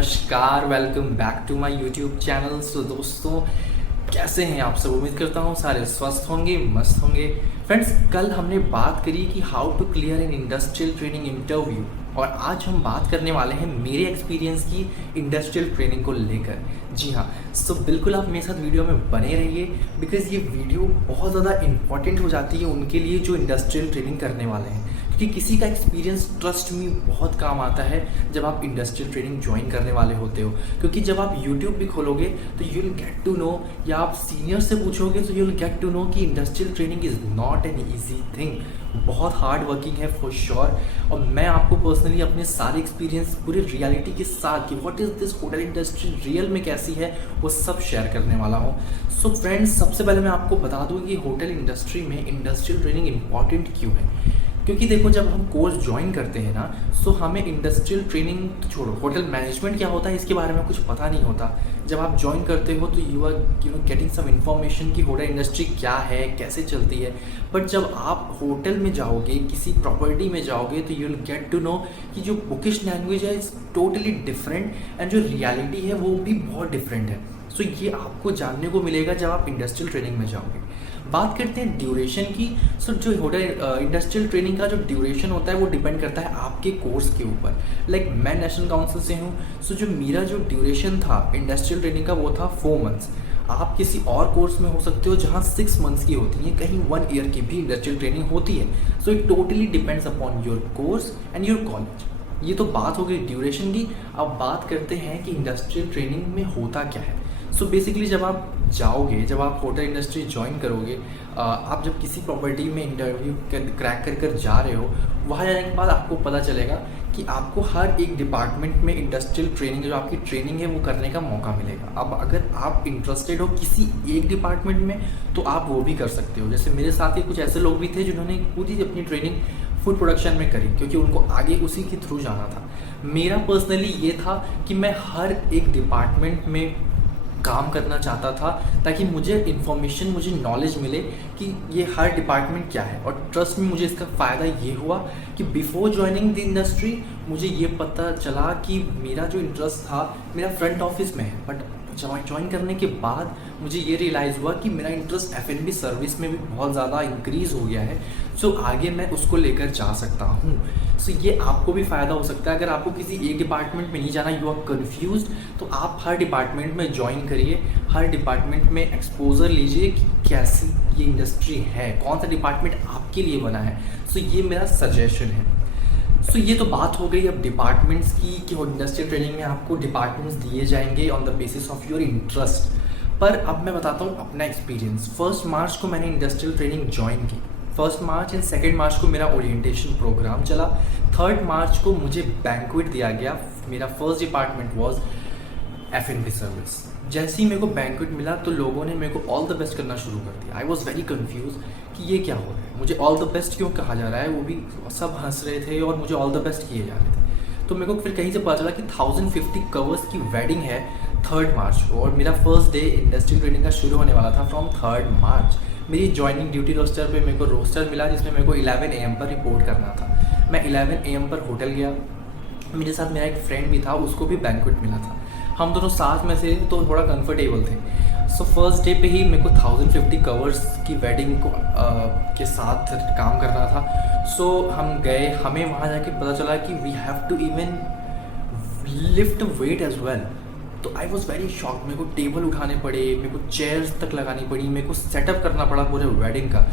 नमस्कार, welcome back to my YouTube channel. So दोस्तों, कैसे हैं आप सब? उम्मीद करता हूँ सारे स्वस्थ होंगे, मस्त होंगे। फ्रेंड्स, कल हमने बात करी कि how to clear an industrial training interview, और आज हम बात करने वाले हैं मेरे एक्सपीरियंस की इंडस्ट्रियल ट्रेनिंग को लेकर। जी हाँ, सो बिल्कुल आप मेरे साथ वीडियो में बने रहिए, बिकॉज़ ये वीडियो बहुत ज़्यादा इंपॉर्टेंट हो जाती है उनके लिए जो इंडस्ट्रियल ट्रेनिंग करने वाले हैं, क्योंकि किसी का एक्सपीरियंस ट्रस्ट में बहुत काम आता है जब आप इंडस्ट्रियल ट्रेनिंग ज्वाइन करने वाले होते हो। क्योंकि जब आप यूट्यूब भी खोलोगे तो you will get to know, या आप सीनियर से पूछोगे तो you will get to know कि industrial training is not an easy thing, बहुत हार्ड वर्किंग है फॉर श्योर। और मैं आपको पर्सनली अपने सारे एक्सपीरियंस पूरी रियलिटी के साथ कि what is this hotel industry real में कैसी है वो सब शेयर करने वाला हूँ। सो फ्रेंड्स, सबसे पहले मैं आपको बता दूँ कि होटल इंडस्ट्री में इंडस्ट्रियल ट्रेनिंग इंपॉर्टेंट क्यों है। क्योंकि देखो, जब हम कोर्स ज्वाइन करते हैं ना, सो हमें इंडस्ट्रियल ट्रेनिंग छोड़ो, होटल मैनेजमेंट क्या होता है इसके बारे में कुछ पता नहीं होता। जब आप ज्वाइन करते हो तो you are getting some information कि होटल इंडस्ट्री क्या है, कैसे चलती है। बट जब आप होटल में जाओगे, किसी प्रॉपर्टी में जाओगे, तो you will get to know कि जो बुकिश लैंग्वेज है इज़ टोटली डिफरेंट, एंड जो रियलिटी है वो भी बहुत डिफरेंट है। सो ये आपको जानने को मिलेगा जब आप इंडस्ट्रियल ट्रेनिंग में जाओगे। बात करते हैं ड्यूरेशन की। सो जो होटल इंडस्ट्रियल ट्रेनिंग का जो ड्यूरेशन होता है वो डिपेंड करता है आपके कोर्स के ऊपर। लाइक मैं नेशनल काउंसिल से हूँ, सो जो मेरा जो ड्यूरेशन था इंडस्ट्रियल ट्रेनिंग का वो था 4 मंथ्स। आप किसी और कोर्स में हो सकते हो जहाँ 6 मंथ्स की होती है, कहीं 1 ईयर की भी इंडस्ट्रियल ट्रेनिंग होती है। So it totally depends upon your course and your college. ये तो बात हो गई ड्यूरेशन की। अब बात करते हैं कि इंडस्ट्रियल ट्रेनिंग में होता क्या है। सो बेसिकली जब आप जाओगे, जब आप होटल इंडस्ट्री ज्वाइन करोगे, आप जब किसी प्रॉपर्टी में इंटरव्यू क्रैक कर कर जा रहे हो, वहाँ जाने के बाद आपको पता चलेगा कि आपको हर एक डिपार्टमेंट में इंडस्ट्रियल ट्रेनिंग, जो आपकी ट्रेनिंग है वो करने का मौका मिलेगा। अब अगर आप इंटरेस्टेड हो किसी एक डिपार्टमेंट में तो आप वो भी कर सकते हो। जैसे मेरे साथ ही कुछ ऐसे लोग भी थे जिन्होंने पूरी अपनी ट्रेनिंग फूड प्रोडक्शन में करी, क्योंकि उनको आगे उसी के थ्रू जाना था। मेरा पर्सनली ये था कि मैं हर एक डिपार्टमेंट में काम करना चाहता था, ताकि मुझे इन्फॉर्मेशन, मुझे नॉलेज मिले कि ये हर डिपार्टमेंट क्या है। और ट्रस्ट में मुझे इसका फ़ायदा ये हुआ कि बिफोर ज्वाइनिंग द इंडस्ट्री मुझे ये पता चला कि मेरा जो इंटरेस्ट था मेरा फ्रंट ऑफिस में है, बट ज्वाइन करने के बाद मुझे ये रियलाइज़ हुआ कि मेरा इंटरेस्ट F&B सर्विस में भी बहुत ज़्यादा इंक्रीज़ हो गया है। सो आगे मैं उसको लेकर जा सकता हूँ। सो ये आपको भी फ़ायदा हो सकता है। अगर आपको किसी एक डिपार्टमेंट में नहीं जाना, यू आर कन्फ्यूज्ड, तो आप हर डिपार्टमेंट में ज्वाइन करिए, हर डिपार्टमेंट में एक्सपोजर लीजिए कि कैसी ये इंडस्ट्री है, कौन सा डिपार्टमेंट आपके लिए बना है। सो ये मेरा सजेशन है। सो ये तो बात हो गई अब डिपार्टमेंट्स की, कि इंडस्ट्रियल ट्रेनिंग में आपको डिपार्टमेंट्स दिए जाएंगे on the basis of your interest. पर अब मैं बताता हूँ अपना एक्सपीरियंस। 1 मार्च को मैंने इंडस्ट्रियल ट्रेनिंग ज्वाइन की। 1 मार्च एंड 2 मार्च को मेरा ओरिएंटेशन प्रोग्राम चला। 3 मार्च को मुझे बैंक्वेट दिया गया। मेरा first department was F&B service. जैसे ही मेरे को बैंक्वेट मिला तो लोगों ने मेरे को ऑल द बेस्ट करना शुरू कर दिया। आई वॉज वेरी कन्फ्यूज कि ये क्या हो रहा है, मुझे ऑल द बेस्ट क्यों कहा जा रहा है, वो भी सब हंस रहे थे और मुझे ऑल द बेस्ट किए जा रहे थे। तो मेरे को फिर कहीं से पता चला कि 1050 कवर्स की वेडिंग है 3 मार्च को, और मेरा फर्स्ट डे इंडस्ट्रियल ट्रेनिंग का शुरू होने वाला था फ्रॉम 3 मार्च। मेरी ज्वाइनिंग ड्यूटी रोस्टर पे मेरे को रोस्टर मिला, जिसमें मेरे को 11 AM पर रिपोर्ट करना था। मैं 11 AM पर होटल गया। मेरे साथ मेरा एक फ्रेंड भी था, उसको भी बैंक्वेट मिला था। हम दोनों साथ में से तो थोड़ा कंफर्टेबल थे। सो फर्स्ट डे पे ही मेरे को 1050 कवर्स की वेडिंग को के साथ काम करना था। सो हम गए, हमें वहाँ जाके पता चला कि we have to even lift weight as well. तो आई वॉज वेरी शॉक्ड। मेरे को टेबल उठाने पड़े, मेरे को चेयर्स तक लगानी पड़ी, मेरे को सेटअप करना पड़ा पूरे वेडिंग का।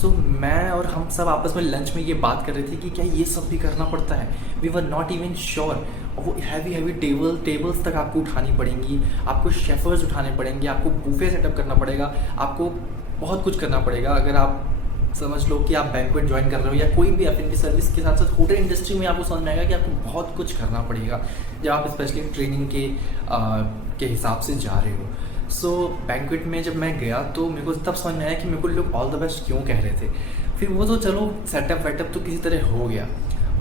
सो मैं और हम सब आपस में लंच में ये बात कर रहे थे कि क्या ये सब भी करना पड़ता है। We were not even sure. और वो हैवी टेबल्स तक आपको उठानी पड़ेंगी, आपको शेफर्स उठाने पड़ेंगे, आपको बूफे सेटअप करना पड़ेगा, आपको बहुत कुछ करना पड़ेगा। अगर आप समझ लो कि आप बैंक्वेट ज्वाइन कर रहे हो या कोई भी F&B सर्विस के साथ साथ होटल इंडस्ट्री में, आपको समझ में आएगा कि आपको बहुत कुछ करना पड़ेगा जब आप स्पेशली ट्रेनिंग के हिसाब से जा रहे हो। सो बैंक्वेट में जब मैं गया तो मेरे को तब समझ में आया कि मेरे को लोग ऑल द बेस्ट क्यों कह रहे थे। फिर वो तो चलो सेटअप वेटअप तो किसी तरह हो गया।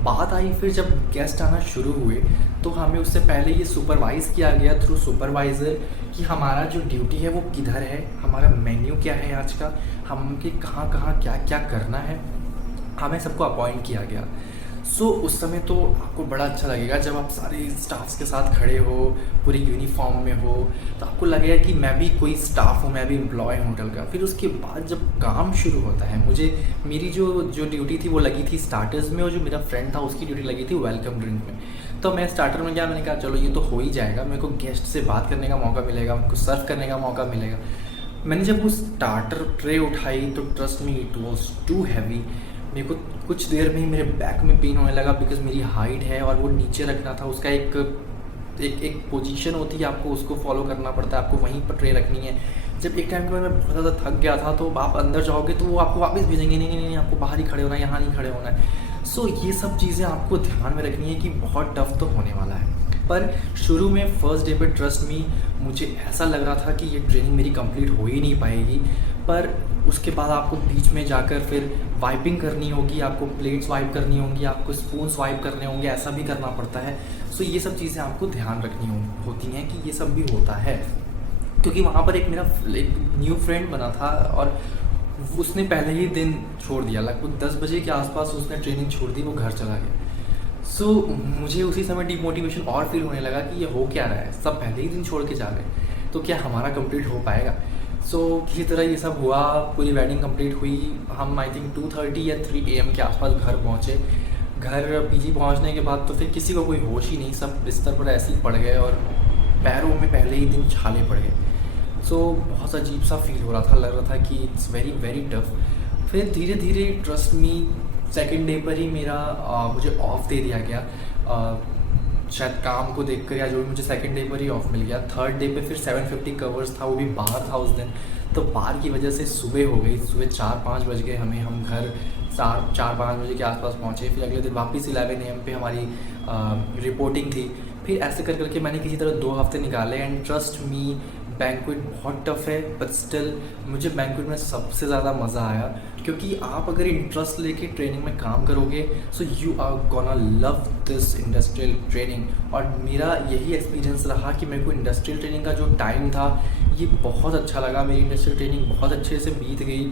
बात आई फिर जब गेस्ट आना शुरू हुए तो हमें उससे पहले ये सुपरवाइज़ किया गया थ्रू सुपरवाइज़र कि हमारा जो ड्यूटी है वो किधर है, हमारा मेन्यू क्या है आज का, हम के कहाँ कहाँ क्या क्या करना है, हमें सबको अपॉइंट किया गया। सो उस समय तो आपको बड़ा अच्छा लगेगा जब आप सारे स्टाफ्स के साथ खड़े हो, पूरी यूनिफॉर्म में हो, तो आपको लगेगा कि मैं भी कोई स्टाफ हूँ, मैं भी एम्प्लॉय हूँ होटल का। फिर उसके बाद जब काम शुरू होता है, मुझे मेरी जो जो ड्यूटी थी वो लगी थी स्टार्टर्स में, और जो मेरा फ्रेंड था उसकी ड्यूटी लगी थी वेलकम ड्रिंक में। तो मैं स्टार्टर में गया, मैंने कहा चलो ये तो हो ही जाएगा, मेरे को गेस्ट से बात करने का मौका मिलेगा, उनको सर्व करने का मौका मिलेगा। मैंने जब वो स्टार्टर ट्रे उठाई तो trust me it was too heavy. मेरे को कुछ देर में ही मेरे बैक में पेन होने लगा, बिकॉज मेरी हाइट है और वो नीचे रखना था। उसका एक एक एक पोजीशन होती है, आपको उसको फॉलो करना पड़ता है, आपको वहीं पर ट्रे रखनी है। जब एक टाइम के बाद मैं बहुत ज़्यादा थक गया था, तो आप अंदर जाओगे तो वो आपको वापस भेजेंगे, नहीं नहीं नहीं आपको बाहर ही खड़े होना है, यहाँ नहीं खड़े होना है। सो ये सब चीज़ें आपको ध्यान में रखनी है कि बहुत टफ तो होने वाला है। पर शुरू में फर्स्ट डे पे ट्रस्ट मी मुझे ऐसा लग रहा था कि ये ट्रेनिंग मेरी कंप्लीट हो ही नहीं पाएगी। पर उसके बाद आपको बीच में जाकर फिर वाइपिंग करनी होगी, आपको प्लेट्स वाइप करनी होंगी, आपको स्पून्स वाइप करने होंगे, ऐसा भी करना पड़ता है। सो ये सब चीज़ें आपको ध्यान रखनी होती हैं कि ये सब भी होता है। क्योंकि वहाँ पर एक मेरा एक न्यू फ्रेंड बना था और उसने पहले ही दिन छोड़ दिया, लगभग 10 बजे के आसपास उसने ट्रेनिंग छोड़ दी, वो घर चला गया। सो मुझे उसी समय डिमोटिवेशन और फील होने लगा कि ये हो क्या रहा है, सब पहले ही दिन छोड़ के जा गए, तो क्या हमारा कंप्लीट हो पाएगा। सो किसी तरह ये सब हुआ, पूरी वेडिंग कंप्लीट हुई। हम आई थिंक 2:30 या 3 AM के आसपास घर पहुँचे। घर पीजी पहुँचने के बाद तो फिर किसी को कोई होश ही नहीं, सब बिस्तर पर ऐसे ही पड़ गए और पैरों में पहले ही दिन छाले पड़ गए। सो बहुत अजीब सा फील हो रहा था, लग रहा था कि इट्स वेरी वेरी टफ। फिर धीरे धीरे ट्रस्ट मी सेकेंड डे पर ही मेरा मुझे ऑफ दे दिया गया, शायद काम को देखकर या जो भी, मुझे सेकंड डे पर ही ऑफ मिल गया। थर्ड डे पे फिर 750 कवर्स था, वो भी बाहर था उस दिन, तो बाहर की वजह से सुबह हो गई, सुबह 4-5 बज गए हमें। हम घर 4-5 बजे के आसपास पहुँचे। फिर अगले दिन वापस 11 AM पे हमारी रिपोर्टिंग थी। फिर ऐसे कर करके मैंने किसी तरह 2 हफ्ते निकाले। एंड ट्रस्ट मी बैंक्वेट बहुत टफ है, बट स्टिल मुझे बैंक्वेट में सबसे ज़्यादा मज़ा आया, क्योंकि आप अगर इंटरेस्ट लेके ट्रेनिंग में काम करोगे so you are gonna love this industrial training. और मेरा यही एक्सपीरियंस रहा कि मेरे को इंडस्ट्रियल ट्रेनिंग का जो टाइम था ये बहुत अच्छा लगा, मेरी इंडस्ट्रियल ट्रेनिंग बहुत अच्छे से बीत गई।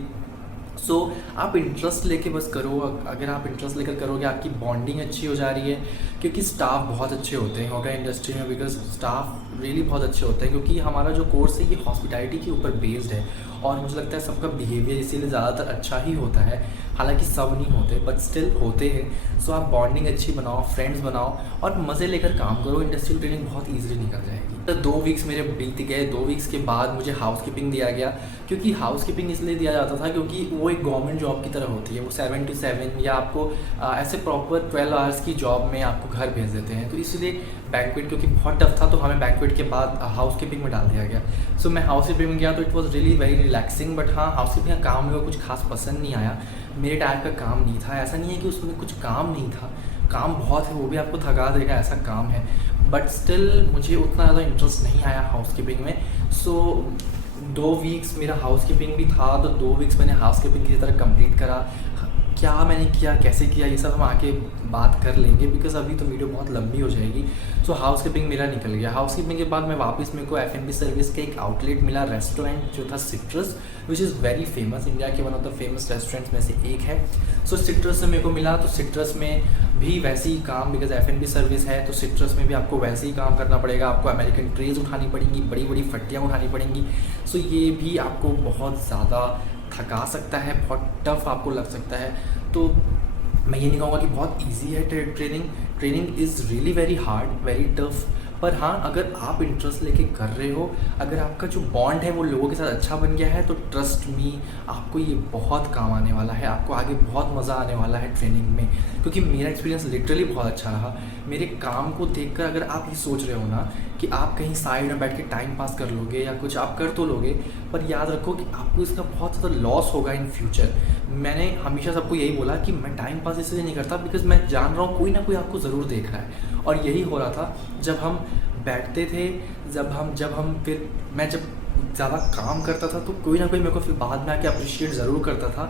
सो आप इंटरेस्ट लेके बस करो, अगर आप इंटरेस्ट लेकर करोगे आपकी बॉन्डिंग अच्छी हो जा रही है, क्योंकि स्टाफ बहुत अच्छे होते हैं होटल इंडस्ट्री में, बिकॉज स्टाफ रियली बहुत अच्छे होते हैं। क्योंकि हमारा जो कोर्स है ये हॉस्पिटैलिटी के ऊपर बेस्ड है, और मुझे लगता है सबका बिहेवियर इसीलिए ज़्यादातर अच्छा ही होता है। हालांकि सब नहीं होते बट स्टिल होते हैं। सो आप बॉन्डिंग अच्छी बनाओ, फ्रेंड्स बनाओ और मज़े लेकर काम करो, इंडस्ट्रियल ट्रेनिंग बहुत ईजिली निकल जाएगी। तो 2 वीक्स मेरे बीत गए। 2 वीक्स के बाद मुझे हाउस कीपिंग दिया गया, क्योंकि हाउस कीपिंग इसलिए दिया जाता था क्योंकि वो एक गवर्नमेंट जॉब की तरह होती है। वो 7 to 7 या आपको ऐसे प्रॉपर 12 आवर्स की जॉब में आपको घर भेज देते हैं। तो इसलिए बैंक्वेट क्योंकि बहुत टफ था, तो हमें बैंक्वेट के बाद हाउस कीपिंग में डाल दिया गया। सो मैं हाउस कीपिंग में गया तो it was really very relaxing. But हाँ, हाउस कीपिंग का काम मेरे को कुछ खास पसंद नहीं आया, मेरे टाइप का काम नहीं था। ऐसा नहीं है कि उसमें कुछ काम नहीं था, काम बहुत है, वो भी आपको थका देगा, ऐसा काम है। बट स्टिल मुझे उतना ज़्यादा इंटरेस्ट नहीं आया हाउस कीपिंग में। सो 2 वीक्स मेरा हाउस कीपिंग भी था, तो 2 वीक्स मैंने हाउस कीपिंग किसी तरह कंप्लीट करा। क्या मैंने किया, कैसे किया, ये सब हम आके बात कर लेंगे, बिकॉज अभी तो वीडियो बहुत लंबी हो जाएगी। सो हाउस कीपिंग मेरा निकल गया। हाउस कीपिंग के बाद मैं वापस, मेरे को F&B सर्विस का एक आउटलेट मिला, रेस्टोरेंट जो था Citrus, which is very famous, India के one of the famous restaurants में से एक है। सो सिट्रस से मेरे को मिला, तो सिट्रस में भी वैसे ही काम, बिकॉज F&B सर्विस है तो सिट्रस में भी आपको वैसे ही काम करना पड़ेगा। आपको अमेरिकन ट्रेज उठानी पड़ेंगी, बड़ी बड़ी फट्टियाँ उठानी पड़ेंगी। सो ये भी आपको बहुत ज़्यादा थका सकता है, बहुत टफ आपको लग सकता है। तो मैं ये नहीं कहूँगा कि बहुत इजी है training is really very hard, very tough. पर हाँ, अगर आप इंटरेस्ट लेके कर रहे हो, अगर आपका जो बॉन्ड है वो लोगों के साथ अच्छा बन गया है, तो ट्रस्ट मी आपको ये बहुत काम आने वाला है, आपको आगे बहुत मज़ा आने वाला है ट्रेनिंग में। क्योंकि मेरा एक्सपीरियंस लिटरली बहुत अच्छा रहा। मेरे काम को देखकर अगर आप ये सोच रहे हो ना कि आप कहीं साइड में बैठ के टाइम पास कर लोगे या कुछ आप कर तो लोगे, पर याद रखो कि आपको इसका बहुत ज़्यादा लॉस होगा इन फ्यूचर। मैंने हमेशा सबको यही बोला कि मैं टाइम पास इसलिए नहीं करता बिकॉज मैं जान रहा हूँ कोई ना कोई आपको ज़रूर देख रहा है। और यही हो रहा था जब हम बैठते थे, जब हम फिर मैं जब ज़्यादा काम करता था तो कोई ना कोई मेरे को फिर बाद में आके अप्रिशिएट ज़रूर करता था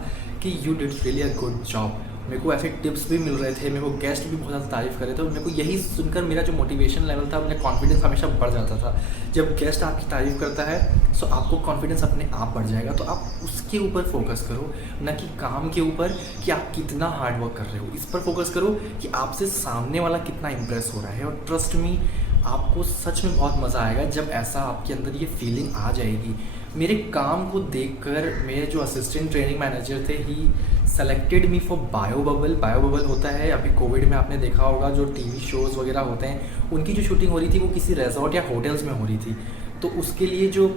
कि you did really a good job. मेरे को ऐसे टिप्स भी मिल रहे थे, मेरे को गेस्ट भी बहुत ज़्यादा तारीफ़ कर रहे थे और मेरे को यही सुनकर मेरा जो मोटिवेशन लेवल था, मेरा कॉन्फिडेंस हमेशा बढ़ जाता था। जब गेस्ट आपकी तारीफ़ करता है तो आपको कॉन्फिडेंस अपने आप बढ़ जाएगा, तो आप उसके ऊपर फोकस करो, ना कि काम के ऊपर कि आप कितना हार्ड वर्क कर रहे हो। इस पर फोकस करो कि आपसे सामने वाला कितना इम्प्रेस हो रहा है। और ट्रस्ट मी, आपको सच में बहुत मज़ा आएगा जब ऐसा आपके अंदर ये फीलिंग आ जाएगी। मेरे काम को देखकर मेरे जो असिस्टेंट ट्रेनिंग मैनेजर थे, he selected me for bio bubble. Bio bubble होता है, अभी कोविड में आपने देखा होगा जो टीवी शोज़ वगैरह होते हैं, उनकी जो शूटिंग हो रही थी वो किसी रिजॉर्ट या होटल्स में हो रही थी। तो उसके लिए जो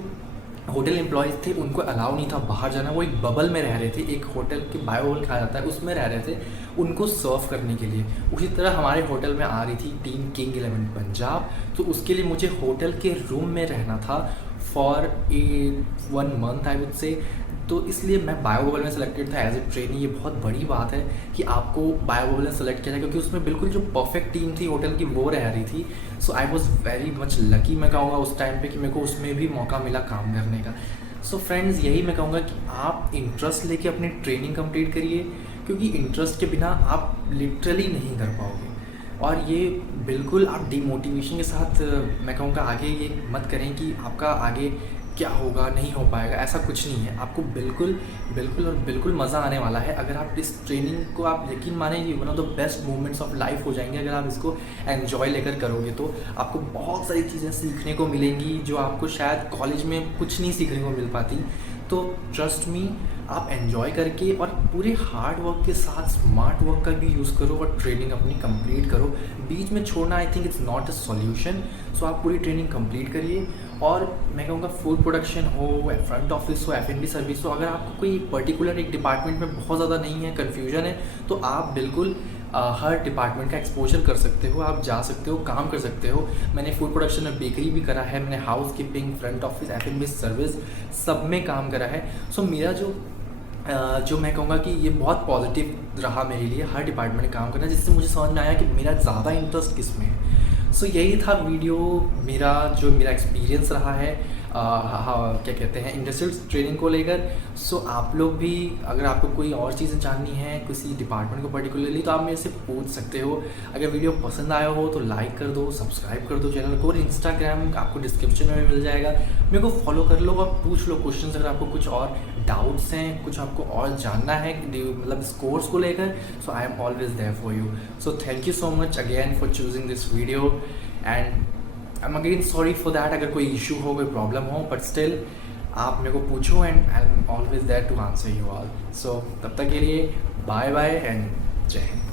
होटल एम्प्लॉयज़ थे उनको अलाउ नहीं था बाहर जाना, वो एक बबल में रह रहे थे, एक होटल के बायो बबल कहा जाता है उसमें रह रहे थे, उनको सर्व करने के लिए। उसी तरह हमारे होटल में आ रही थी टीम किंग 11 पंजाब, तो उसके लिए मुझे होटल के रूम में रहना था for 1 month I would say. तो इसलिए मैं बायो बबल में सेलेक्टेड था एज ए ट्रेनी। ये बहुत बड़ी बात है कि आपको बायो बबल में सेलेक्ट किया जाए, क्योंकि उसमें बिल्कुल जो परफेक्ट टीम थी होटल की वो रह रही थी। So I was very much lucky, मैं कहूँगा उस टाइम पे, कि मेरे को उसमें भी मौका मिला काम करने का। सो फ्रेंड्स, यही मैं कहूँगा कि आप इंटरेस्ट लेके अपनी ट्रेनिंग कंप्लीट करिए, क्योंकि इंटरेस्ट के बिना आप लिटरली नहीं कर पाओगे। और ये बिल्कुल आप डिमोटिवेशन के साथ मैं कहूँगा आगे ये मत करें कि आपका आगे क्या होगा, नहीं हो पाएगा, ऐसा कुछ नहीं है। आपको बिल्कुल बिल्कुल और बिल्कुल मज़ा आने वाला है। अगर आप इस ट्रेनिंग को, आप यकीन माने, ये one of the best moments of life हो जाएंगे अगर आप इसको एन्जॉय लेकर करोगे। तो आपको बहुत सारी चीज़ें सीखने को मिलेंगी जो आपको शायद कॉलेज में कुछ नहीं सीखने को मिल पाती। तो ट्रस्ट मी, आप एन्जॉय करके और पूरे हार्ड वर्क के साथ स्मार्ट वर्क का भी यूज़ करो और ट्रेनिंग अपनी कंप्लीट करो। बीच में छोड़ना I think it's not a solution. So आप पूरी ट्रेनिंग कंप्लीट करिए। और मैं कहूँगा फूड प्रोडक्शन हो, फ्रंट ऑफिस हो, F&B सर्विस हो, अगर आपको कोई पर्टिकुलर एक डिपार्टमेंट में बहुत ज़्यादा नहीं है, कन्फ्यूजन है, तो आप बिल्कुल हर डिपार्टमेंट का एक्सपोजर कर सकते हो, आप जा सकते हो, काम कर सकते हो। मैंने फूड प्रोडक्शन में बेकरी भी करा है, मैंने house keeping, front office, F&B service सब में काम करा है। सो मेरा जो मैं कहूँगा कि ये बहुत पॉजिटिव रहा मेरे लिए हर डिपार्टमेंट में काम करना, जिससे मुझे समझ में आया कि मेरा ज़्यादा इंटरेस्ट किस में है। सो यही था वीडियो, मेरा एक्सपीरियंस रहा है क्या कहते हैं इंडस्ट्रियल ट्रेनिंग को लेकर। सो आप लोग भी, अगर आपको कोई और चीज़ें जाननी है किसी डिपार्टमेंट को पर्टिकुलरली, तो आप मेरे से पूछ सकते हो। अगर वीडियो पसंद आया हो तो लाइक कर दो, सब्सक्राइब कर दो चैनल को, और इंस्टाग्राम आपको डिस्क्रिप्शन में मिल जाएगा, मेरे को फॉलो कर लो और पूछ लो क्वेश्चन। अगर आपको कुछ और डाउट्स हैं, कुछ आपको और जानना है मतलब इस कोर्स को लेकर, so I am always there for you. So thank you so much again for choosing this video, and I am again sorry for that अगर कोई इशू हो, कोई प्रॉब्लम हो, बट स्टिल आप मेरे को पूछो and I am always there to answer you all. So तब तक के लिए बाय बाय एंड जय हिंद।